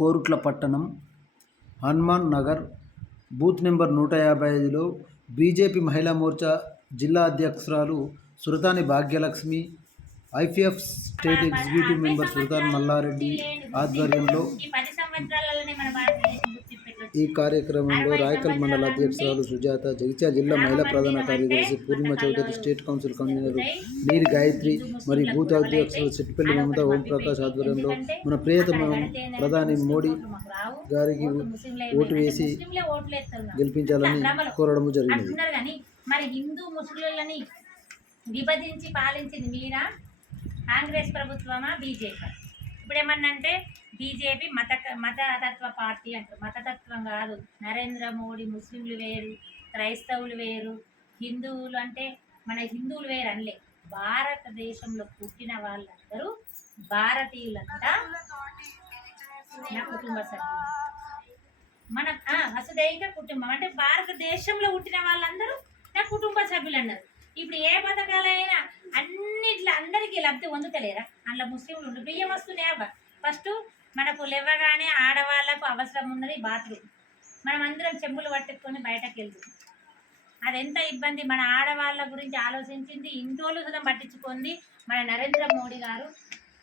కోరుట్ల పట్టణం Hanuman Nagar booth number 155లో BJP Mahila Morcha జిల్లా అధ్యక్షురాలు Suratani Bhagyalakshmi, IPF state executive member Suratani Mallareddy ఆధ్వర్యంలో ఈ కార్యక్రమంలో రాయకల్ మండల అధ్యక్షురాలు సుజాత, జగిత్యాల జిల్లా మహిళా ప్రధాన కార్యదర్శి పూర్ణిమ చౌదరి, స్టేట్ కౌన్సిల్ కన్వీనర్ నీలి గాయత్రి మరియు బూత్ అధ్యక్షులు సిట్టిపల్లి మమత ఓంప్రకాష్ ఆధ్వర్యంలో మన ప్రియతమ ప్రధాని మోడీ గారికి ఓటు వేసి గెలిపించాలని కోరడం జరిగింది. మరి హిందూ ముస్లింలని విభజించి పాలించింది మీరా, కాంగ్రెస్ ప్రభుత్వమా, బీజేపీ? ఇప్పుడు ఏమన్నంటే బీజేపీ మతతత్వ పార్టీ అంటారు. మతతత్వం కాదు. నరేంద్ర మోడీ ముస్లింలు వేరు, క్రైస్తవులు వేరు, హిందువులు అంటే మన హిందువులు వేరు అనలే. భారతదేశంలో పుట్టిన వాళ్ళందరూ భారతీయులంతా నా కుటుంబ సభ్యులు. మన వసుదైక కుటుంబం అంటే భారతదేశంలో పుట్టిన వాళ్ళందరూ నా కుటుంబ సభ్యులు అన్నారు. ఇప్పుడు ఏ పథకాలైనా అన్నిట్లో అందరికీ లబ్ధి పొందుతలేరా? అందులో ముస్లింలు ఉండు బియ్యం వస్తున్నాయా? ఫస్ట్ మనకు లేవగానే ఆడవాళ్ళకు అవసరం ఉన్నది బాత్రూమ్. మనం అందరం చెంబులు పట్టుకొని బయటకు వెళ్తున్నాం. అదెంత ఇబ్బంది. మన ఆడవాళ్ళ గురించి ఆలోచించింది, ఇంటోళ్ళు కూడా పట్టించుకుంది మన నరేంద్ర మోడీ గారు.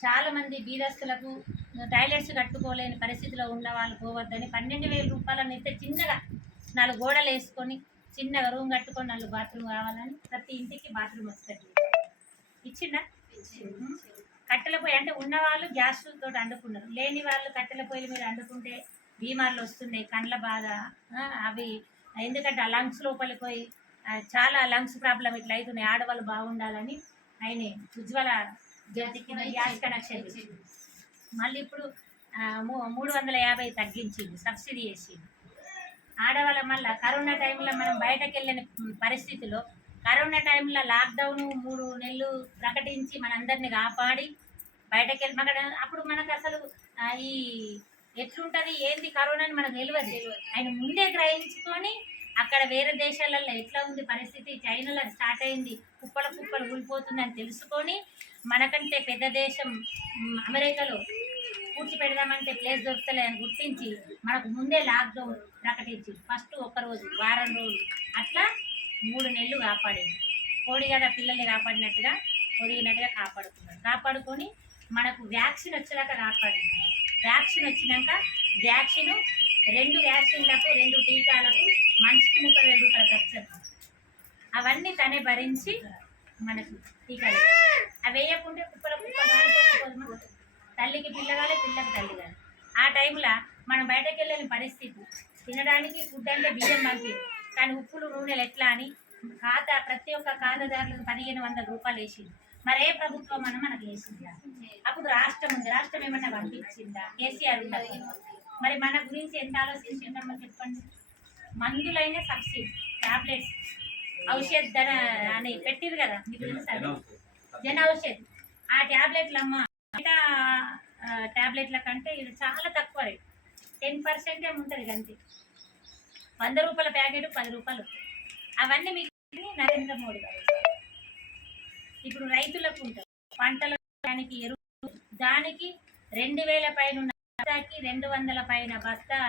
చాలామంది బీదస్తులకు టాయిలెట్స్ కట్టుకోలేని పరిస్థితిలో ఉన్న వాళ్ళు పోవద్దని 12,000 రూపాయలను ఇస్తే చిన్నగా 4 గోడలు వేసుకొని చిన్నగా రూమ్ కట్టుకొని 4 బాత్రూమ్ కావాలని ప్రతి ఇంటికి బాత్రూమ్ వస్తుంది. ఇచ్చిందా? కట్టెల పొయ్యి అంటే ఉన్నవాళ్ళు గ్యాస్ తోటి అండుకున్నారు, లేని వాళ్ళు కట్టెల పొయ్యిల మీద అండుకుంటే బీమార్లు వస్తున్నాయి, కండ్ల బాధ అవి. ఎందుకంటే ఆ లంగ్స్ లోపలికి పోయి చాలా లంగ్స్ ప్రాబ్లం ఇట్లా అవుతున్నాయి. ఆడవాళ్ళు బాగుండాలని ఆయన ఉజ్వల జ్యోతికి గ్యాస్ కనెక్షన్ ఇచ్చింది. మళ్ళీ ఇప్పుడు 350 తగ్గించింది, సబ్సిడీ చేసింది. ఆడవాళ్ళ మళ్ళీ కరోనా టైంలో మనం బయటకు వెళ్ళిన పరిస్థితిలో, కరోనా టైంలో లాక్డౌన్ 3 నెలలు ప్రకటించి మనందరినీ కాపాడి బయటకు వెళ్ళి అప్పుడు మనకు అసలు ఈ ఎట్లుంటుంది ఏంది కరోనా అని మనకు తెలియదు. ఆయన ముందే గ్రహించుకొని అక్కడ వేరే దేశాలలో ఎట్లా ఉంది పరిస్థితి, చైనాలో స్టార్ట్ అయింది, కుప్పలు ఊలిపోతుందని తెలుసుకొని మనకంటే పెద్ద దేశం అమెరికాలో పూడ్చి పెడదామంటే ప్లేస్ దొరుకుతలే అని గుర్తించి మనకు ముందే లాక్డౌన్ ప్రకటించి ఫస్ట్ 1 రోజు, వారం రోజులు అట్లా 3 నెలలు కాపాడింది. కోడి కదా పిల్లల్ని కాపాడినట్టుగా పొదిగినట్టుగా కాపాడుకొని మనకు వ్యాక్సిన్ వచ్చేదాకా కాపాడింది. వ్యాక్సిన్ వచ్చినాక 2 వ్యాక్సిన్లకు 2 టీకాలకు మనిషికి 30,000 రూపాయల ఖర్చు. అవన్నీ తనే భరించి మనకు టీకాలు అవి వేయకుంటే కుప్పలు తల్లికి పిల్లగాలి, పిల్లకి తల్లి కాదు. ఆ టైంలో మనం బయటకు వెళ్ళని పరిస్థితి, తినడానికి ఫుడ్ అంటే బియ్యం పంపి, కానీ ఉప్పులు నూనెలు ఎట్లా అని ప్రతి ఒక్క ఖాతాదారులకు 1,500 రూపాయలు వేసింది. మరి ఏ ప్రభుత్వం అన్న మనకు వేసిందా? అప్పుడు రాష్ట్రం ఉంది, రాష్ట్రం ఏమన్నా పంపించిందా? కేసీఆర్ ఉండదు. మరి మన గురించి ఎంత ఆలోచించిందమ్మా చెప్పండి. మందులైన సబ్సిడీ, ట్యాబ్లెట్స్, ఔషధ ధర అని పెట్టిరు కదా, మీకు తెలుసా? జన ఔషధ్. ఆ ట్యాబ్లెట్లు అమ్మ ట్యాబ్లెట్ల కంటే ఇది చాలా తక్కువ రేట్, 10% ఉంటుంది అంతే. 100 రూపాయల ప్యాకెట్ 10 రూపాయలు. అవన్నీ మీకు నరేంద్ర మోడీ గారు. ఇప్పుడు రైతులకు ఉంటారు పంటల దానికి ఎరువు, దానికి 2,000 పైన ఉన్న బస్తాకి 200 పైన బస్తా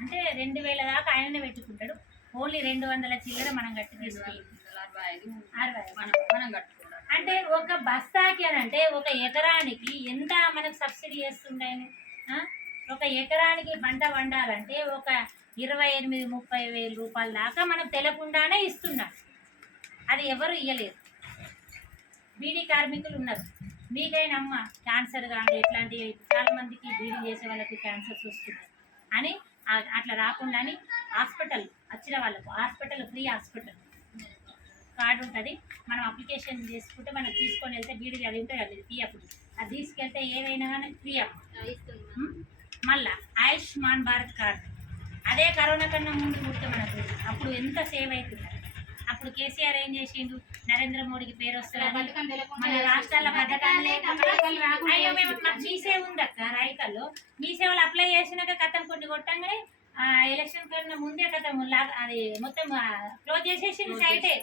అంటే 2,000 దాకా ఆయననే పెట్టుకుంటాడు. ఓన్లీ 200 చిల్లర మనం గట్టి తీసుకెళ్ళి 60 మనం కట్టుకుంటాం. అంటే ఒక బస్తాకి అని అంటే ఒక ఎకరానికి ఎంత మనకు సబ్సిడీ చేస్తుండే? ఒక ఎకరానికి పంట వండాలంటే ఒక 28-30 రూపాయల దాకా మనకు తెలియకుండానే ఇస్తున్నారు. అది ఎవరు ఇయ్యలేరు. బీడీ కార్మికులు ఉన్నారు. మీకైనా అమ్మ క్యాన్సర్ కానీ ఇట్లాంటివి చాలా మందికి బీడీ చేసే వాళ్ళకి క్యాన్సర్స్ వస్తున్నాయి అని అట్లా రాకుండా అని హాస్పిటల్ వచ్చిన వాళ్ళకు హాస్పిటల్ ఫ్రీ హాస్పిటల్ కార్డు ఉంటుంది. మనం అప్లికేషన్ చేసుకుంటే మనం తీసుకొని వెళ్తే బీడీ అది ఉంటుంది కదా ఫ్రీ. అప్పుడు అది తీసుకెళ్తే ఏమైనా కానీ ఫ్రీ అమ్మ. మళ్ళా ఆయుష్మాన్ భారత్ కార్డు, అదే కరోనా కన్నా ముందు పుడితే మనకు అప్పుడు ఎంత సేవ్ అవుతుంది. అప్పుడు కేసీఆర్ ఏం చేసిండు, నరేంద్ర మోడీకి పేరు వస్తుంది మన రాష్ట్రాల పథకాలు అయ్యో మేము మీ సేవ ఉంది అక్క రాయకల్లో, మీ సేవలు అప్లై చేసినాక కథం కొన్ని కొట్టంగానే ఎలక్షన్ కన్నా ముందే కథం అది మొత్తం క్లోజ్ చేసేసి సైటే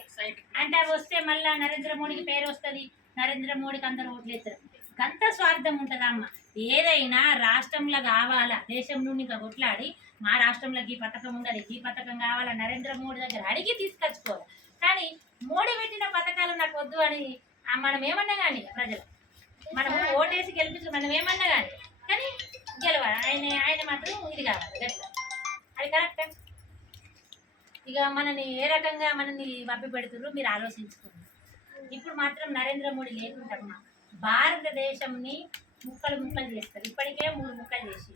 అంటే అవి వస్తే మళ్ళీ నరేంద్ర మోడీకి పేరు వస్తుంది, నరేంద్ర మోడీకి అందరూ ఓట్లు వేస్తారు. అంత స్వార్థం ఉంటుందా అమ్మ? ఏదైనా రాష్ట్రంలో కావాలా దేశం నుండి ఇంకా కొట్లాడి మా రాష్ట్రంలో ఈ పథకం ఉండాలి ఈ పథకం కావాలా నరేంద్ర మోడీ దగ్గర అడిగి తీసుకొచ్చుకోవాలి. కానీ మోడీ పెట్టిన పథకాలు నాకు వద్దు అని మనం ఏమన్నా కానీ ప్రజలు మనం ఓటేసి గెలిపించు మనం ఏమన్నా కానీ గెలవాలి. ఆయన మాత్రం ఇది కావాలి గట్ల అది కరెక్ట్. ఇక మనని ఏ రకంగా మనల్ని మభ్య పెడుతుర్రో మీరు ఆలోచించుకోండి. ఇప్పుడు మాత్రం నరేంద్ర మోడీ లేకుంటారమ్మా భారతదేశంని ముక్కలు చేస్తారు. ఇప్పటికే 3 ముక్కలు చేసి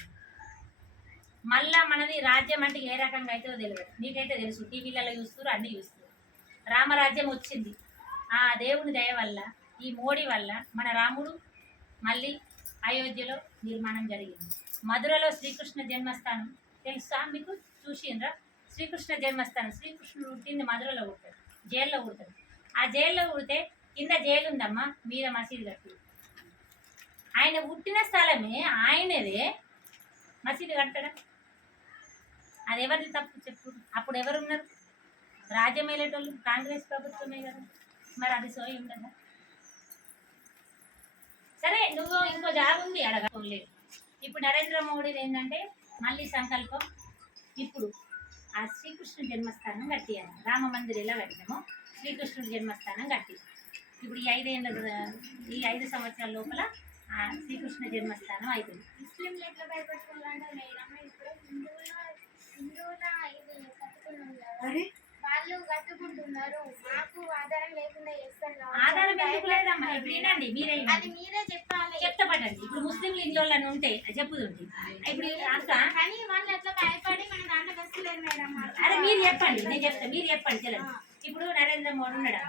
మళ్ళా మనది రాజ్యం అంటే ఏ రకంగా అయితే తెలియదు. మీకైతే తెలుసు, టీవీలలో చూస్తారు, అన్నీ చూస్తారు. రామరాజ్యం వచ్చింది. ఆ దేవుని దయ వల్ల ఈ మోడీ వల్ల మన రాముడు మళ్ళీ అయోధ్యలో నిర్మాణం జరిగింది. మధురలో శ్రీకృష్ణ జన్మస్థానం తెలుసా మీకు? చూసిండ్రా? శ్రీకృష్ణ జన్మస్థానం శ్రీకృష్ణుడు పుట్టింది మధురలో పుడతాడు, జైల్లో పుడతాడు. ఆ జైల్లో పుడితే కింద జైలు ఉందమ్మా, మీద మసీదు కట్టి ఆయన పుట్టిన స్థలమే ఆయనదే మసీదు కట్టడం. అది ఎవరిది తప్పు చెప్పు? అప్పుడు ఎవరున్నారు? రాజ్యం వెళ్ళేటోళ్ళు కాంగ్రెస్ ప్రభుత్వమే కదా. మరి అది సోయి ఉండదా? సరే నువ్వు ఇంకో జాబ్ ఉంది అడగలేదు. ఇప్పుడు నరేంద్ర మోడీ ఏంటంటే మళ్ళీ సంకల్పం, ఇప్పుడు ఆ శ్రీకృష్ణుడి జన్మస్థానం కట్టియాలి. రామ మందిర్ ఎలా కట్టినామో శ్రీకృష్ణుడి జన్మస్థానం కట్టి ఇప్పుడు ఈ 5 సంవత్సరాల లోపల ఆ శ్రీకృష్ణ జన్మస్థానం అయిపోయింది. ముస్లింలు ఎట్లా భయపడుకోవాలంటే ఇప్పుడు హిందువుల ఇది కట్టుకున్నాం కదా, వాళ్ళు కట్టుకుంటున్నారు. మాకు ఆధారం లేకుండా చేస్తారు. ఆధారం ఎందుకు లేదమ్మా? ఇప్పుడు వినండి, అది మీరే చెప్పాలి. చెప్తాపడండి. ఇప్పుడు ముస్లింలు ఇందులో ఉంటే చెప్పుతుంది. ఇప్పుడు కానీ వాళ్ళు ఎట్లా భయపడి మన దాంట్లోకి వస్తలేరు మేడం. అదే మీరు చెప్పండి, నేను చెప్తాను, మీరు చెప్పండి. చెల్లండి. ఇప్పుడు నరేంద్ర మోడీ ఉన్నాడు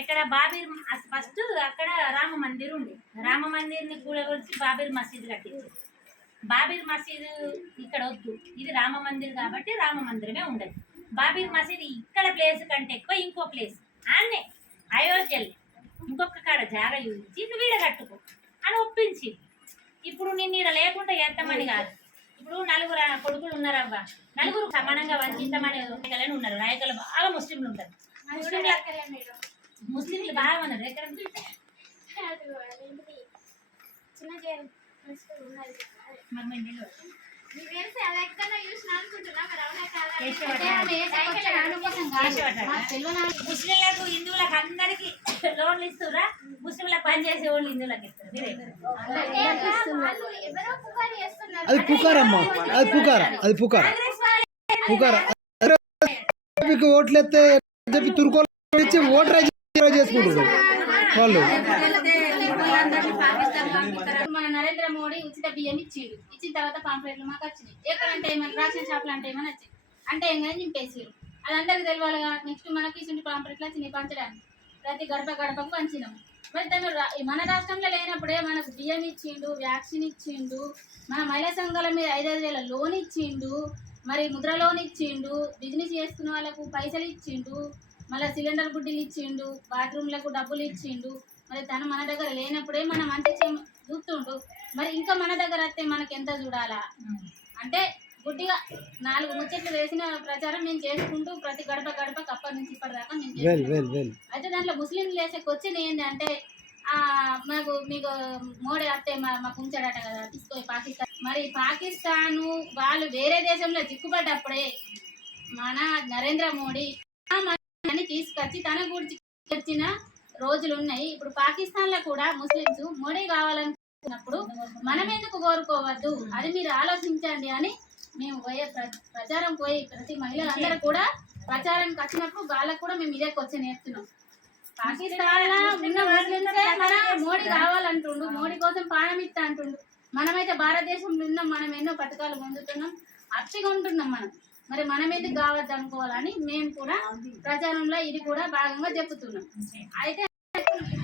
ఎక్కడ? బాబీర్ ఫస్ట్ అక్కడ రామ మందిర్ ఉంది. రామ మందిర్ని కూడగొచ్చి బాబీర్ మసీదు కట్టించారు. బాబీర్ మసీదు ఇక్కడ వద్దు, ఇది రామ మందిర్ కాబట్టి రామ మందిరమే ఉండదు. బాబీర్ మసీదు ఇక్కడ ప్లేస్ కంటే ఎక్కువ ఇంకో ప్లేస్ ఆన్నే అయోధ్యలో ఇంకొక కాడ జాగా చూపించి నువ్వు వీడ కట్టుకో అని ఒప్పించి ఇప్పుడు నిన్ను ఇక్కడ లేకుండా చేస్తామని కాదు. ఇప్పుడు 4 కొడుకులు ఉన్నారవ్వ, 4 సమానంగా వంచిద్దామని నాయకులని ఉన్నారు. నాయకులు బాగా ముస్లింలు ఉంటారు. ముస్లింలు బాగా ఉన్నారు. ఎక్కడ చిన్న జైలు ఉన్నది. ముస్లింలకు హిందువులకు అందరికి లోన్లు ఇస్తురా? ముస్లింలకు పని చేసే వాళ్ళు హిందువులకు ఇస్తారు. అది పుకారమ్మా, అది పుకార మీకు ఓట్లెత్తే చెప్పి తురుకోలు ఓటర్ చేసుకుంటారు వాళ్ళు. మన నరేంద్ర మోడీ ఉచిత బియ్యం ఇచ్చిన తర్వాత పాంప్లెట్లు మాకు వచ్చినాయి. ఎక్కడంటే మన రేషన్ షాపులు అంటే ఏమైనా వచ్చింది అంటే ఏమైనా నింపేసారు. అది అందరికి తెలియాలిగా. నెక్స్ట్ మనకి ఇచ్చిన పాంప్లెట్లు వచ్చినాయి పంచడానికి. ప్రతి గడపకు పంచినాం. మరి తను మన రాష్ట్రంలో లేనప్పుడే మనకు బియ్యం ఇచ్చిండు, వ్యాక్సిన్ ఇచ్చిండు, మన మహిళా సంఘాల మీద 5,000 లోన్ ఇచ్చిండు, మరి ముద్ర లోన్ ఇచ్చిండు, బిజినెస్ చేసుకున్న వాళ్ళకు పైసలు ఇచ్చిండు, మళ్ళీ సిలిండర్ గుడ్డీలు ఇచ్చిండు, బాత్రూమ్లకు డబ్బులు ఇచ్చిండు. మరి తను మన దగ్గర లేనప్పుడే మనం అంతే చూస్తుండు. మరి ఇంకా మన దగ్గర వస్తే మనకి ఎంత చూడాలా అంటే గుడ్డిగా 4 ముచ్చట్లు వేసిన ప్రచారం మేము చేసుకుంటూ ప్రతి గడపకు అప్పటి నుంచి ఇప్పటిదాకా మేము చేసుకుంటాం. అయితే దాంట్లో ముస్లింలు వేసే క్వశ్చన్ ఏంటి అంటే మీకు మోడీ వస్తే మాకు ఉంచాడట కదా తీసుకొని పాకిస్తాన్. మరి పాకిస్తాను వాళ్ళు వేరే దేశంలో చిక్కుపడ్డప్పుడే మన నరేంద్ర మోడీ అని తీసుకొచ్చి తన గురించి వచ్చిన రోజులు ఉన్నాయి. ఇప్పుడు పాకిస్తాన్ లో కూడా ముస్లింస్ మోడీ కావాలనుకున్నప్పుడు మనం ఎందుకు కోరుకోవద్దు? అది మీరు ఆలోచించండి అని మేము ప్రచారం పోయి ప్రతి మహిళలందరూ కూడా ప్రచారానికి వచ్చినప్పుడు వాళ్ళకు కూడా మేము ఇదే క్వశ్చన్ వేస్తున్నాం. పాకిస్తాన్ లో ఉన్న ముస్లింసే మన మోడీ కావాలంటుండు, మోడీ కోసం పానం ఇస్తా అంటుండు. మనమైతే భారతదేశంలో ఉన్నాం, మనం ఎన్నో పథకాలు పొందుతున్నాం, హ్యాపీగా ఉంటున్నాం మనం. మరి మనం ఎందుకు కావద్దు అనుకోవాలని మేము కూడా ప్రచారంలో ఇది కూడా భాగంగా చెప్తున్నాం. అయితే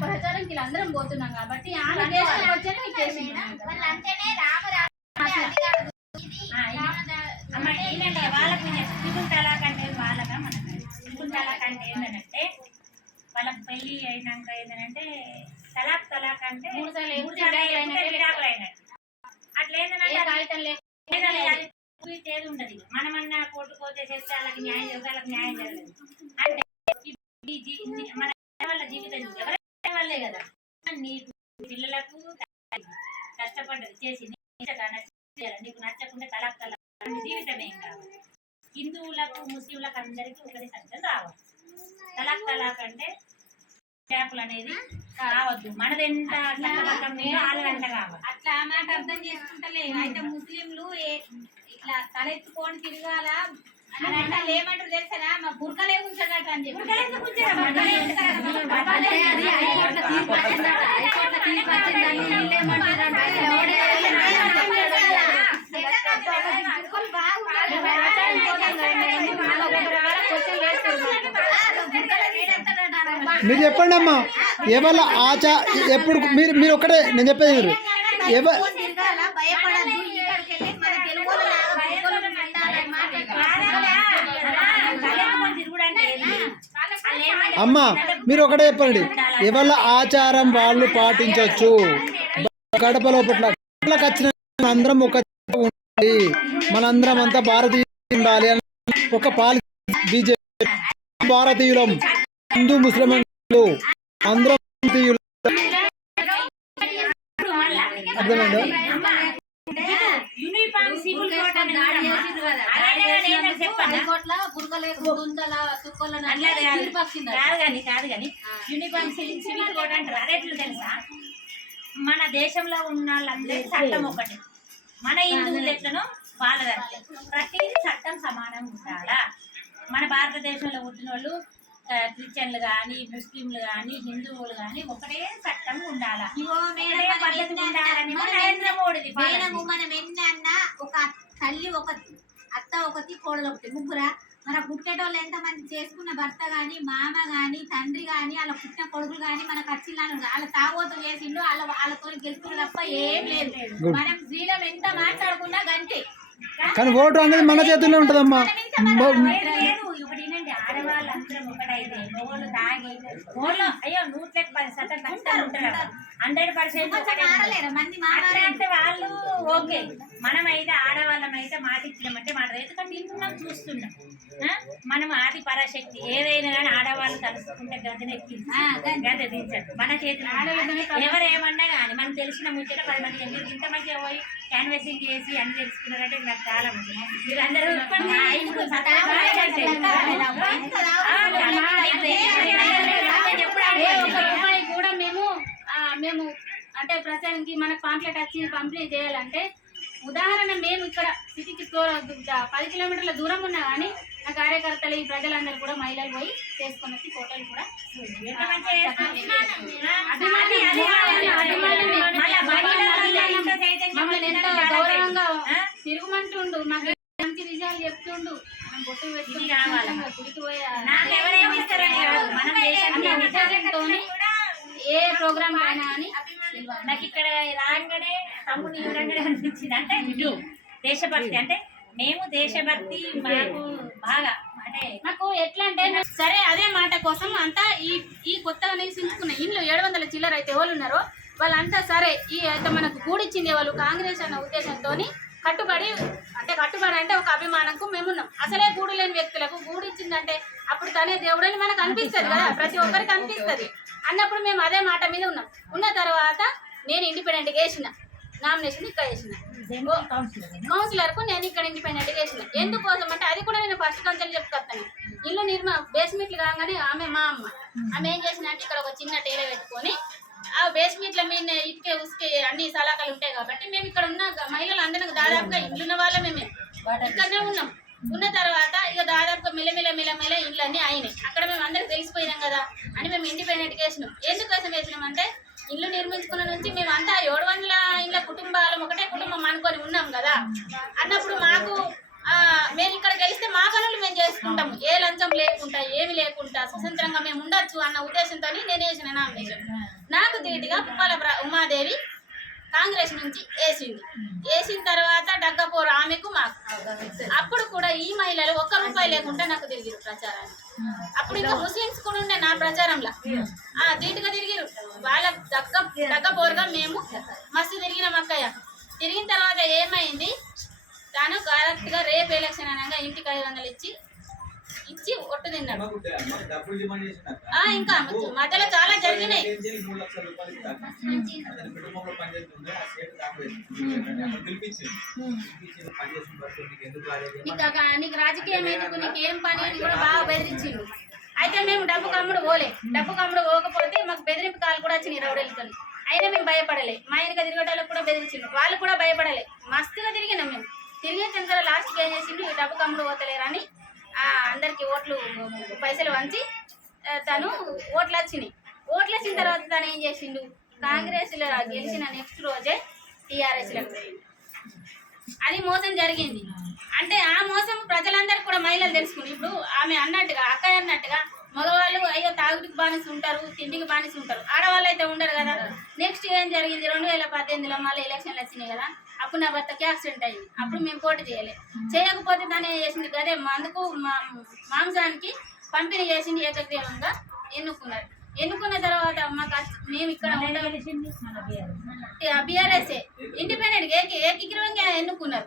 ప్రచారంకి అందరం పోతున్నాం కాబట్టి ఏంటంటే వాళ్ళకి పెళ్లి అయినాక ఏంటంటే తలాక్ అంటే 3 విడాకులు అయినట్టు. అట్లా ఏంటంటే ఏది ఉండదు. మనమన్నా కోర్టుకోతే చేస్తే వాళ్ళకి న్యాయం చేస్తే వాళ్ళకి న్యాయం జరగదు. అంటే మన వాళ్ళ జీవితం ఎవరైనా వాళ్ళే కదా. నీ పిల్లలకు కష్టపడ్డది చేసింది నీకు నచ్చకుండా తలాక్ జీవితమే కావాలి. హిందువులకు ముస్లింలకు అందరికీ ఒకటి చట్టం రావాలి. తలాక్ అంటే చేపలు అనేది రావద్దు. మనది ఎంత వాళ్ళంట కావాలి. అట్లా మాట అర్థం చేసుకుంటలే. అయితే ముస్లింలు ఇట్లా తలెత్తుకొని తిరగాల అని అంటే ఏమంటారు తెలుసా, మా బుర్కలే ఉంచదట అని చెప్పి. మీరు చెప్పండి అమ్మా, ఎవరి ఎప్పుడు మీరు ఒక్కటే నేను చెప్పేది మీరు భయపడద్దు, ఇక్కడికి వెళ్ళి మన తెలుగు అమ్మా మీరు ఒకటే చెప్పండి, ఎవరి ఆచారం వాళ్ళు పాటించవచ్చు. గడపలో పట్ల వచ్చిన అందరం ఒక ఉండాలి, మనందరం అంతా భారతీయ ఉండాలి అని ఒక పాలి బీజేపీ భారతీయులం, హిందూ ముస్లింలు అందరం భారతీయులు. అర్థమైందా? కాదు కానీ యూనిఫామ్ సివిల్ కోడ్ అంటారు. అదే తెలుసా, మన దేశంలో ఉన్న వాళ్ళందరికీ చట్టం ఒకటి. మన హిందువులు ఎట్లనో వాళ్ళదంటే ప్రతిదీ చట్టం సమానంగా ఉండాలా. మన భారతదేశంలో పుట్టిన వాళ్ళు క్రిస్టియన్లు కానీ ముస్లింలు కానీ హిందువులు కానీ ఒకటే చట్టం ఉండాలా, పద్ధతి ఉండాలని నరేంద్ర మోడీ. మనం ఎన్నన్నా ఒక తల్లి ఒకటి, అత్త ఒకటి, కోడలు ఒకటి, ముగ్గురా. మన పుట్టేటోళ్ళు ఎంతమంది చేసుకున్న భర్త గాని, మామ గాని, తండ్రి గాని, వాళ్ళ పుట్టిన కొడుకులు గాని మనకు వచ్చిందని వాళ్ళ తాగోతం చేసిండు, వాళ్ళతో గెలుపులు తప్ప ఏం లేదు. మనం ఫ్రీడమ్ ఎంత మాట్లాడుకున్నా గంటే. కానీ ఓటు అనేది మన చేతుల్లో ఉంటుందమ్మా. ఆడవాళ్ళందరం ఒకటైతే మొగోళ్ళు తాగి ఓళ్ళు అయ్యో 100% కష్టాలు ఉంటారు. 100% అంటే వాళ్ళు ఓకే. మనమైతే ఆడవాళ్ళమైతే మాట ఇచ్చినామంటే మాట. ఎందుకంటే ఇంటున్నాం చూస్తున్నాం. మనం ఆది పరాశక్తి ఏదైనా కానీ ఆడవాళ్ళు తలుసుకుంటే గంట దించదు మన చేతులు. ఎవరేమన్నా కానీ మనం తెలిసిన ముచ్చట 10 మంది ఇంత మంచిగా పోయి క్యాన్వాసింగ్ చేసి అని తెలుసుకున్నారంటే నాకు చాలా మంది. మీరందరూ కూడా మేము అంటే ప్రచారానికి మనకు పాంప్లెట్ వచ్చి పంపిణీ చేయాలంటే, ఉదాహరణ మేము ఇక్కడ సిటీకి 10 కిలోమీటర్ల దూరం ఉన్నా కానీ నా కార్యకర్తలు ఈ ప్రజలందరూ కూడా మహిళలు పోయి చేసుకుని వచ్చి ఫోటోలు కూడా మమ్మల్ని ఎంతో గౌరవంగా తిరుగుమంటుండు, మాకు మంచి విజయాలు చెప్తుండు. మనం బొట్టు పెట్టుకుని గుడికి పోయి ఏ ప్రోగ్రామ్ అయినా అని నాకు ఇక్కడ రాగానే తమ్ముని ఇవ్వగానే అనిపించింది. అంటే ఇటు దేశభక్తి అంటే మేము దేశభక్తి మాకు బాగా అంటే నాకు ఎట్లా అంటే సరే అదే మాట కోసం అంతా ఈ కొత్తగా నివసించుకున్న ఇంట్లో 700 చిల్లర అయితే ఎవరు ఉన్నారో వాళ్ళంతా సరే ఈ అయితే మనకు గూడిచ్చింది వాళ్ళు కాంగ్రెస్ అన్న ఉద్దేశంతో కట్టుబడి అంటే ఒక అభిమానంకు మేమున్నాం. అసలే గూడు లేని వ్యక్తులకు గూడిచ్చిందంటే అప్పుడు తనే దేవుడని మనకు అనిపిస్తుంది కదా, ప్రతి ఒక్కరికి అనిపిస్తుంది. అన్నప్పుడు మేము అదే మాట మీద ఉన్నాం. ఉన్న తర్వాత నేను ఇండిపెండెంట్గా వేసిన నామినేషన్ ఇక్కడ వేసిన కౌన్సిలర్కు నేను ఇక్కడ ఇండిపెండెంట్గా వేసిన. ఎందుకోసం అంటే అది కూడా నేను ఫస్ట్ కంచెలు చెప్పుకొస్తాను. ఇల్లు బేస్మెంట్లు కాగానే ఆమె మా అమ్మ ఆమె ఏం చేసిన అంటే ఇక్కడ ఒక చిన్న టేల పెట్టుకొని ఆ బేస్మెంట్ల మీద ఇటుకే ఉసుకే అన్ని సలాకాలు ఉంటాయి కాబట్టి మేము ఇక్కడ ఉన్న మహిళలు అందరికి దాదాపుగా ఇల్లున్న వాళ్ళ మేము ఇక్కడనే ఉన్నాం. ఉన్న తర్వాత ఇక దాదాపుగా మెల్లమెల్ల ఇళ్ళు అన్నీ అయినాయి. అక్కడ మేము అందరికి తెలిసిపోయినాం కదా అని మేము ఇండిపెండెంట్గా వేసినాం. ఎందుకోసం వేసినామంటే ఇల్లు నిర్మించుకున్న నుంచి మేము అంతా 700 ఇళ్ళ కుటుంబాలు ఒకటే కుటుంబం అనుకొని ఉన్నాం కదా. అన్నప్పుడు మాకు మేము ఇక్కడ గెలిస్తే మా పనులు మేము చేసుకుంటాము, ఏ లంచం లేకుండా ఏమి లేకుండా స్వతంత్రంగా మేము ఉండొచ్చు అన్న ఉద్దేశంతో నేను వేసిన నామినేషన్. నాకు తీటిగా పుప్పాల ఉమాదేవి కాంగ్రెస్ నుంచి వేసిన తర్వాత డగ్గపోరు ఆమెకు మాకు. అప్పుడు కూడా ఈ మహిళలు ₹1 లేకుండా నాకు తిరిగిరు ప్రచారాన్ని. అప్పుడు ఇంకా ముస్లిమ్స్ కూడా ఉండే నా ప్రచారంలో తీటుగా తిరిగిరు. వాళ్ళ దగ్గపోరుగా మేము మస్తు తిరిగినాం అక్కయ్య. తిరిగిన తర్వాత ఏమైంది, తను కరెక్ట్గా రేపు ఎలక్షన్ అనగా ఇంటికి 500 ఇచ్చి ఇచ్చి ఒట్టు తిన్నాడు. డబ్బులు డిమాండ్ చేసినాక ఇంకా మధ్యలో చాలా జరిగినాయి. 3 లక్షల రూపాయలు ఇస్తాను. అతని కుటుంబంలో పనిచేస్తుండే ఆ స్టేట్ కాంగ్రెస్ పిలిపించింది పనిచేసిన బస్సు నీకు ఎందుకు రాలేదు నీకు రాజకీయం ఎందుకు, నీకు ఏం పని అని కూడా బాగా బెదిరించిండు. అయితే మేము డబ్బు కమ్ముడు పోకపోతే మాకు బెదిరింపు కాలు కూడా వచ్చినాయి రౌడీలతో. అయినా మేము భయపడలే. మా ఆయనగా తిరగటాలకు కూడా బెదిరించిండు, వాళ్ళు కూడా భయపడలే. మస్తుగా తిరిగినాం మేము. తిరిగే తింటారా లాస్ట్కి ఏం చేసిండు, ఈ డబ్బు కమ్ముడు పోతలేరని అందరికి ఓట్లు పైసలు వంచి తను ఓట్లు వచ్చిన తర్వాత తను ఏం చేసిండు, కాంగ్రెస్లో గెలిచిన నెక్స్ట్ రోజే టీఆర్ఎస్లకు పోయిండు. అది మోసం జరిగింది. అంటే ఆ మోసం ప్రజలందరూ కూడా మహిళలు తెలుసుకుంది. ఇప్పుడు ఆమె అన్నట్టుగా అక్కయ్య అన్నట్టుగా మగవాళ్ళు అయ్యో తాగుడికి బానిస ఉంటారు, తిండికి బానిస ఉంటారు, ఆడవాళ్ళు అయితే ఉండరు కదా. నెక్స్ట్ ఏం జరిగింది, 2018లో మళ్ళీ ఎలక్షన్లు వచ్చినాయి కదా. అప్పుడు నా భర్తకి యాక్సిడెంట్ అయింది. అప్పుడు మేము పోటీ చేయకపోతే తనే చేసింది కదే అందుకు మాంసానికి పంపిణీ చేసింది ఏకగ్రీవంగా ఎన్నుకున్న తర్వాత మాకు మేము ఇక్కడ బీఆర్ఎస్ ఇండిపెండెంట్ ఏకగ్రీవంగా ఎన్నుకున్నారు.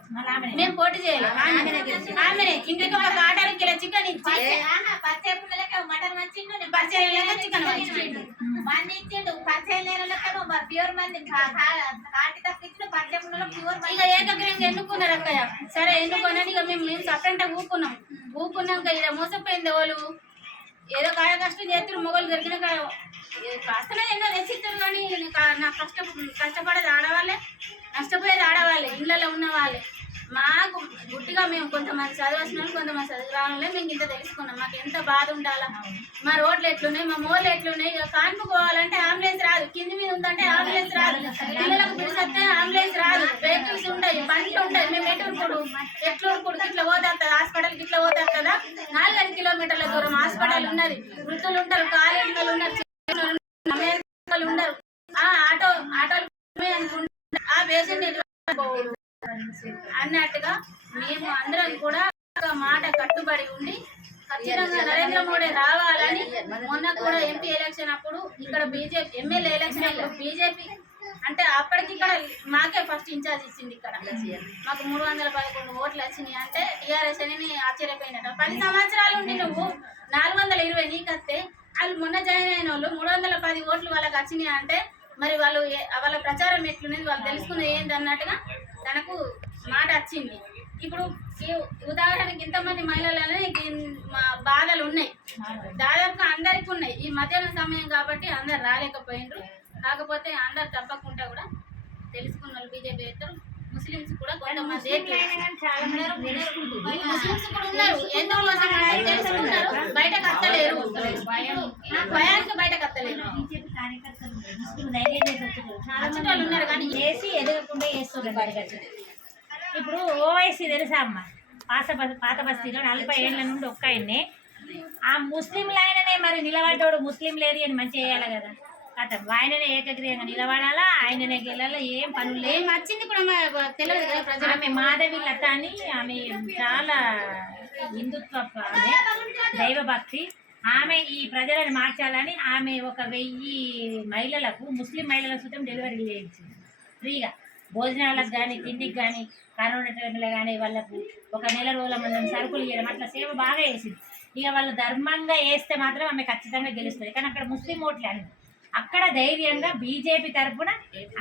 మేము పోటీ చేయలేదు. ఆమెనే ఇంటికి ఒక ఆర్డర్ కిలో చికెన్ ఇచ్చి మటన్ మంచిండు, చికెన్ మంచిండు. మంది ఇచ్చిండు. పరిచయం లేని ప్యూర్ మంది కాటి తక్కువ ఇచ్చిన పరిచయం ప్యూర్ ఇక ఏకగ్రీవంగా ఎన్నుకున్నారు అక్కయ్య. సరే ఎన్నుకున్నాను. ఇక మేము సపరేట్గా ఊకున్నాక ఇలా మోసపోయింది వాళ్ళు. ఏదో కాయ కష్టం చేస్తారు, మొగలు దొరికిన కష్టమే ఎన్నో తెచ్చిస్తారు. కానీ నా కష్టపడేది ఆడవాళ్ళే, నష్టపోయేది ఆడవాళ్ళే, ఇళ్ళలో ఉన్న వాళ్ళే. మాకు గుట్టిగా మేము కొంతమంది చదివేసిన కొంతమంది చదువు రావాలే మేము ఇంత తెలుసుకున్నాం. మాకు ఎంత బాధ ఉండాలా, మా రోడ్లు ఎట్లున్నాయి, మా మోళ్ళు ఎట్లున్నాయి. కాన్పు పోవాలంటే అంబులెన్స్ రాదు, కింది మీద ఉందంటే అంబులెన్స్ రాదు, పిల్లలకు పిలిస్తే అంబులెన్స్ రాదు, వెహికల్స్ ఉంటాయి, బండ్లు ఉంటాయి. మేము ఎట్లుడుకుడు ఇట్లా పోతుంది హాస్పిటల్కి, ఇట్లా పోతుంది కదా. 4 కిలోమీటర్ల దూరం హాస్పిటల్ ఉన్నది. వృద్ధులు ఉంటారు, కాలేజీలు ఉన్నారు, ఉన్నారు, ఆటోలు ఆ పేషెంట్ అన్నట్టుగా మేము అందరం కూడా ఒక మాట కట్టుబడి ఉండి ఖచ్చితంగా నరేంద్ర మోడీ రావాలని. మొన్న కూడా ఎంపీ ఎలక్షన్ అప్పుడు ఇక్కడ బీజేపీ ఎమ్మెల్యే ఎలక్షన్ అప్పుడు బీజేపీ అంటే అప్పటికి ఇక్కడ మాకే ఫస్ట్ ఇన్ఛార్జ్ ఇచ్చింది. ఇక్కడ మాకు 311 ఓట్లు వచ్చినాయి. అంటే టీఆర్ఎస్ అని ఆశ్చర్యపోయినట్టు 10 సంవత్సరాలు ఉండి నువ్వు 420 నీకు వస్తే వాళ్ళు మొన్న జాయిన్ అయిన వాళ్ళు 310 ఓట్లు వాళ్ళకి వచ్చినాయి. అంటే మరి వాళ్ళ ప్రచారం ఎట్లున్నది, వాళ్ళు తెలుసుకున్నది ఏంది అన్నట్టుగా తనకు మాట వచ్చింది. ఇప్పుడు ఉదాహరణకి ఇంతమంది మహిళలనే మా బాధలు ఉన్నాయి, దాదాపుగా అందరికీ ఉన్నాయి. ఈ మధ్యాహ్నం సమయం కాబట్టి అందరు రాలేకపోయినరు. కాకపోతే అందరు తప్పకుండా కూడా తెలుసుకున్న వాళ్ళు బీజేపీ వేస్తారు. ముస్లిమ్స్ కూడా కొంతమంది ముస్లిమ్స్ కూడా ఉన్నారు. ఎందుకు తెలుసుకున్నారు, బయటకు అత్తలేరు, భయానికి బయటకు అత్తలేరు. వాళ్ళు ఉన్నారు కానీ చేసి ఎదగకుండా చేస్తున్నారు. ఇప్పుడు ఓవైసీ తెలుసా అమ్మ, పాత బస్తీలో 40 ఏళ్ళ నుండి ఒక్క ఆయన్నే ఆ ముస్లింలు ఆయననే మరి నిలబడ్డాడు. ముస్లిం లేని అని మంచిగా చేయాలి కదా. కథ ఆయననే ఏకగ్రీయంగా నిలబడాలా, ఆయననే గెలాలా. ఏం పనులు ఏం వచ్చింది కూడా తెలియదు కదా ప్రజలు. ఆమె మాధవి లత అని, ఆమె చాలా హిందుత్వ ఆమె, దైవభక్తి. ఆమె ఈ ప్రజలను మార్చాలని ఆమె 1000 మహిళలకు, ముస్లిం మహిళల సుతం డెలివరీ చేయించింది ఫ్రీగా. భోజనాలకు కానీ, తిండికి కానీ, కరోనా టైంలో కానీ వాళ్ళకు 1 నెల రోజుల మంది సరుకులు ఇవ్వడం, అట్లా సేవ బాగా వేసింది. ఇక వాళ్ళు ధర్మంగా వేస్తే మాత్రం ఆమె ఖచ్చితంగా గెలుస్తుంది. కానీ అక్కడ ముస్లిం ఓట్లు అని అక్కడ ధైర్యంగా బీజేపీ తరఫున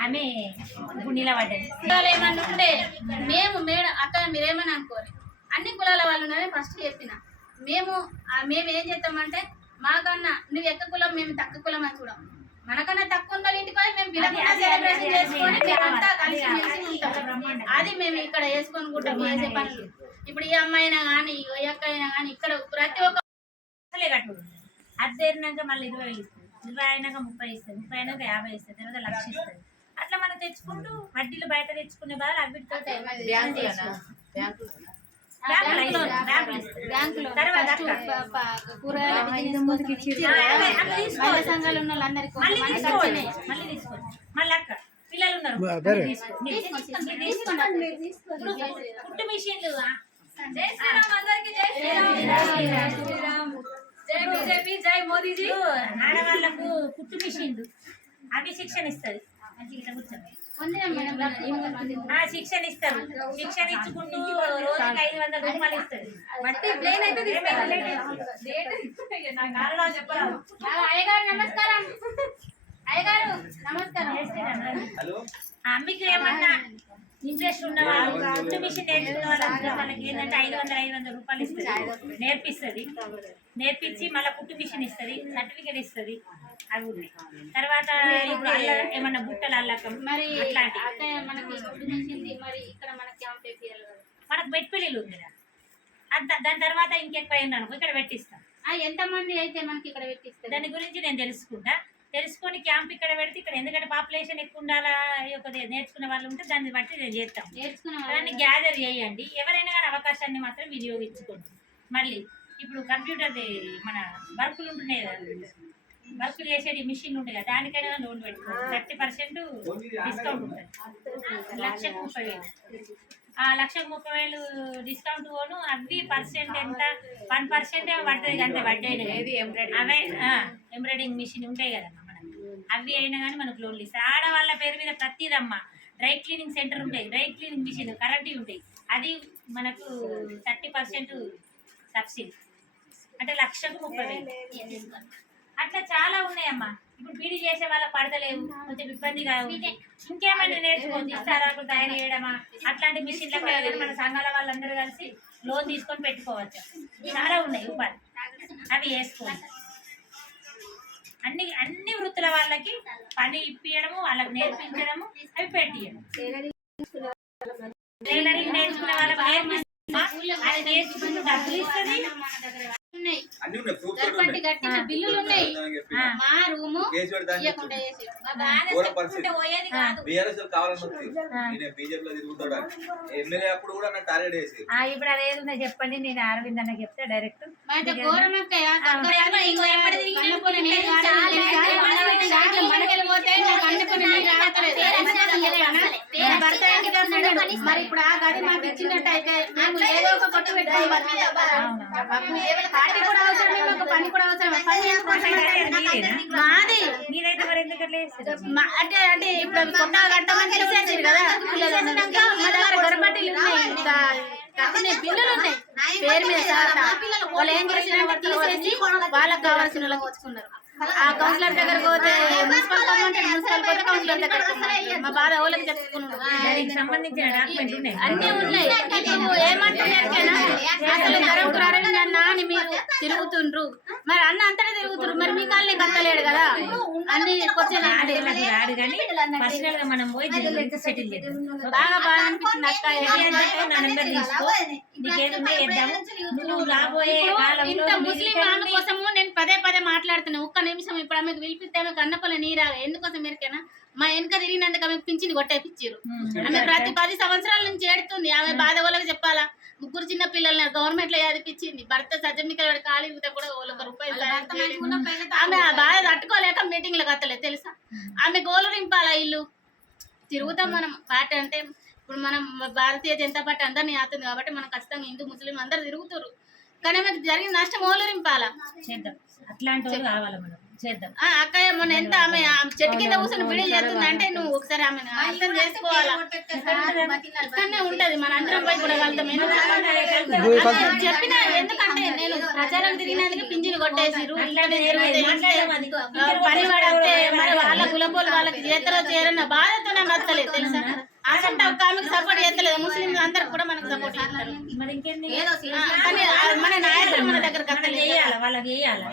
ఆమె ఇప్పుడు నిలబడ్డది. ఏమనుకుంటే మేము మేడం అక్కడ మీరేమని అనుకోరు, అన్ని కులాల వాళ్ళు ఉన్నారని ఫస్ట్ చెప్పిన. మేము ఏం చేస్తామంటే మాకన్నా నువ్వు ఎక్క కులం, మేము తక్కువ కులం అని చూడం. మనకన్నా తక్కువ ఉన్న ఇంటికి మేము పిల్లలు సెలబ్రేషన్ చేసుకొని మేమంతా కలిసి ఉంటాం. అది మేము ఇక్కడ వేసుకొని కూడా చేసే పనులు. ఇప్పుడు ఈ అమ్మాయినా కానీ ఈ అక్క అయినా కానీ ఇక్కడ ప్రతి ఒక్క కట్టు అద్దెరినాక మళ్ళీ 20 ఇస్తుంది, 20 అయినాక 30 ఇస్తుంది, 30 అయినాక 50 ఇస్తుంది, తర్వాత 1,00,000 ఇస్తుంది. అట్లా మనం తెచ్చుకుంటూ వడ్డీలు బయట తెచ్చుకునే బాగా అవిటితో సంఘాలు ఉన్న వాళ్ళందరికీ మళ్ళీ తీసుకోండి. మళ్ళీ అక్క పిల్లలు ఉన్నారు, కుట్టు మిషన్లు. జై శ్రీరామ్, అందరికీ జై శ్రీరామ్, జై బీజేపీ, జై మోదీజీ. ఆడవాళ్ళకు కుట్టు మిషన్లు అవి శిక్షణ ఇస్తుంది. మంచిగా కూర్చోండి. పొందినాం మేడం శిక్షణ ఇస్తారు. శిక్షణ ఇచ్చుకుంటూ రోజుకి 500 రూపాయలు ఇస్తారు. అయ్యగారు నమస్కారం. అయ్యగారు నమస్కారం. హలో మీకు ఏమన్నా ఇంట్రెస్ట్ ఉన్న వాళ్ళు కుట్టు మిషన్ నేర్చుకున్న వాళ్ళకి ఏంటంటే 500 రూపాయలు ఇస్తుంది, నేర్పించి మళ్ళీ కుట్టు మిషన్ ఇస్తుంది, సర్టిఫికేట్ ఇస్తుంది. అవి ఉన్నాయి. తర్వాత ఇప్పుడు ఏమన్నా బుట్టలు అల్లకం మరి అట్లాంటి అక్కడ మనకి కుట్టు మిషన్ది మరి ఇక్కడ మన క్యాంప్ వేపియాలి కదా. మనకు బెట్పిల్లీలు ఉంది కదా, దాని తర్వాత ఇంకెక్కువ అయిందనుకో ఇక్కడ పెట్టిస్తాం. ఎంతమంది అయితే మనకి ఇక్కడ పెట్టిస్తారు దాని గురించి నేను తెలుసుకొని క్యాంప్ ఇక్కడ పెడితే ఇక్కడ ఎందుకంటే పాపులేషన్ ఎక్కువ ఉండాలా, నేర్చుకునే వాళ్ళు ఉంటే దాన్ని బట్టి నేను చేస్తాం. దాన్ని గ్యాదర్ చేయండి. ఎవరైనా కానీ అవకాశాన్ని మాత్రం వినియోగించుకోండి. మళ్ళీ ఇప్పుడు కంప్యూటర్ మన వర్కులు ఉంటున్నాయి కదా, వర్కులు చేసేది మిషన్ ఉంటుంది కదా, దానికైనా లోన్ పెట్టుకోండి. 30% డిస్కౌంట్ ఉంటుంది. 1,30,000. ఆ 1,30,000 డిస్కౌంట్ పోను. అవి పర్సెంట్ ఎంత 1% పడుతుంది అంతే. వడ్డీ అవే ఎంబ్రాయిడింగ్ మిషన్ ఉంటాయి కదమ్మా మనకు, అవి అయినా కానీ మనకు లోన్లు ఇస్తాయి. ఆడవాళ్ళ పేరు మీద ప్రతిదమ్మా డ్రై క్లీనింగ్ సెంటర్ ఉంటాయి, డ్రై క్లీనింగ్ మిషన్ కరెంట్ ఉంటాయి. అది మనకు 30% సబ్సిడీ అంటే 1,30,000. అట్లా చాలా ఉన్నాయమ్మా. ఇప్పుడు బీడీ చేసే వాళ్ళకి పడతలేవు, కొంచెం ఇబ్బందిగా ఉంది. ఇంకేమైనా నేర్చుకోండి, ఇస్తారాకులు తయారు చేయడమా అట్లాంటి మిషన్లకు మన సంఘాల వాళ్ళందరూ కలిసి లోన్ తీసుకొని పెట్టుకోవచ్చు. చాలా ఉన్నాయి ఉపాధి, అవి వేసుకోండి. అన్ని వృత్తుల వాళ్ళకి పని ఇప్పించడము, వాళ్ళకి నేర్పించడము, అవి పెట్టియడం. టైలరింగ్ నేర్చుకునే వాళ్ళకి అది నేర్చుకుని డబ్బులు ఇస్తుంది. గర్భంటి కట్టిన బిల్లులు ఉన్నాయి. మా రూము ఇవ్వకుండా పోయేది కాదు. ఇప్పుడు అదేదో చెప్పండి, నేను అరవింద్ అన్న చెప్తా డైరెక్ట్. మరి ఇప్పుడు ఆ గది మాకు ఇచ్చినట్టయితే మేము ఏదో ఒక కొట్టు పెట్టుకోవాలి. పార్టీ కూడా అవసరమే, మాకు పని కూడా అవసరమే. మాది మీరైతే మరి ఎందుకంటే అంటే ఇప్పుడు కొత్తగా కడతామని తెలిసేది కదా. మా దగ్గర గొర్రెపట్టీలు ఉన్నాయి, కట్టిన బిల్లులు ఉన్నాయి పేరు మీద. వాళ్ళు ఏం చేసినారంటే తీసేసి వాళ్ళకి కావాల్సిన వాళ్ళకి వచ్చుకున్నారు. ఆ కౌన్సిలర్ దగ్గర పోతే మున్సిపల్ పోతే కౌన్సిలర్ దగ్గర మా బాధ వాళ్ళకి చెప్పుకున్నాడు. సంబంధించిన డాక్యుమెంట్ ఉన్నాయి, అన్ని ఉన్నాయి. ఏమంటున్నారు అసలు ధరకు అరవింద్ అన్న అని మీరు తిరుగుతుండ్రు, మరి అన్న అంతనే తిరుగుతున్నారు, మరి మీ కాళ్ళని కట్టలేడు కదా. అన్ని రాడు కానీ పర్సనల్ గా మనం పోయి సెటిల్ చేద్దాం. బాగా బాగా అనిపించింది అక్క. నా నెంబర్ తీసుకో, నీకేదో నువ్వు రాబోయే ఇంత ముస్లిం ఆమె కోసము నేను పదే మాట్లాడుతున్నా. ఒక్క నిమిషం ఇప్పుడు ఆమెకు పిలిపిస్తే ఆమెకు అన్నపల్ల నీరాగా ఎందుకోసం మీరుకైనా మా వెనక తిరిగినందుకు ఆమెకు పింఛని కొట్టేపిచ్చారు. ఆమె ప్రతి 10 సంవత్సరాల నుంచి ఏడుతుంది. ఆమె బాధ వాళ్ళకి చెప్పాలా. 3 చిన్న పిల్లల్ని గవర్నమెంట్ లో చదివించింది. భర్త సర్జనికల్ ఖాళీ కూడా ₹1 ఆమె ఆ బాధ తట్టుకోలేక మీటింగ్ లకు వస్తలేదు తెలుసా. ఆమె గోలు నింపాలా. ఇల్లు తిరుగుతాం మనం. పార్టీ అంటే ఇప్పుడు మనం భారతీయ జనతా పార్టీ అందరినీ ఆతుంది కాబట్టి మనం ఖచ్చితంగా హిందూ ముస్లిం అందరు తిరుగుతారు. కానీ ఆమెకు జరిగిన నష్టం ఓలు నింపాలా. చేద్దాం, అట్లాంటి కావాలి మనం చేద్దాం. అక్కయ్య మొన్న ఎంత ఆమె చెట్టు కింద కూర్చొని బిడీలు చేస్తుంది అంటే నువ్వు ఒకసారి ఆమె అర్థం చేసుకోవాలా. ఇక్కడనే ఉంటది, మన అందరం పోయి కూడా వెళ్తాం. చెప్పిన ఎందుకంటే నేను ప్రచారం తిరిగినందుకు పింఛను కొట్టేసిరు. పని పడితే మరి వాళ్ళ కులపోలు వాళ్ళకి చేతలో చేరన్న బాధతో నాకు నచ్చలేదు తెలుసా. అసలు ఒక ఆమెకు సపోర్ట్ చేస్తలేదు. ముస్లింలు అందరు కూడా మనకు సపోర్ట్ చేస్తారు. మరి ఇంకేంది, కానీ మన నాయకులు మన దగ్గర వాళ్ళకి వేయాలి.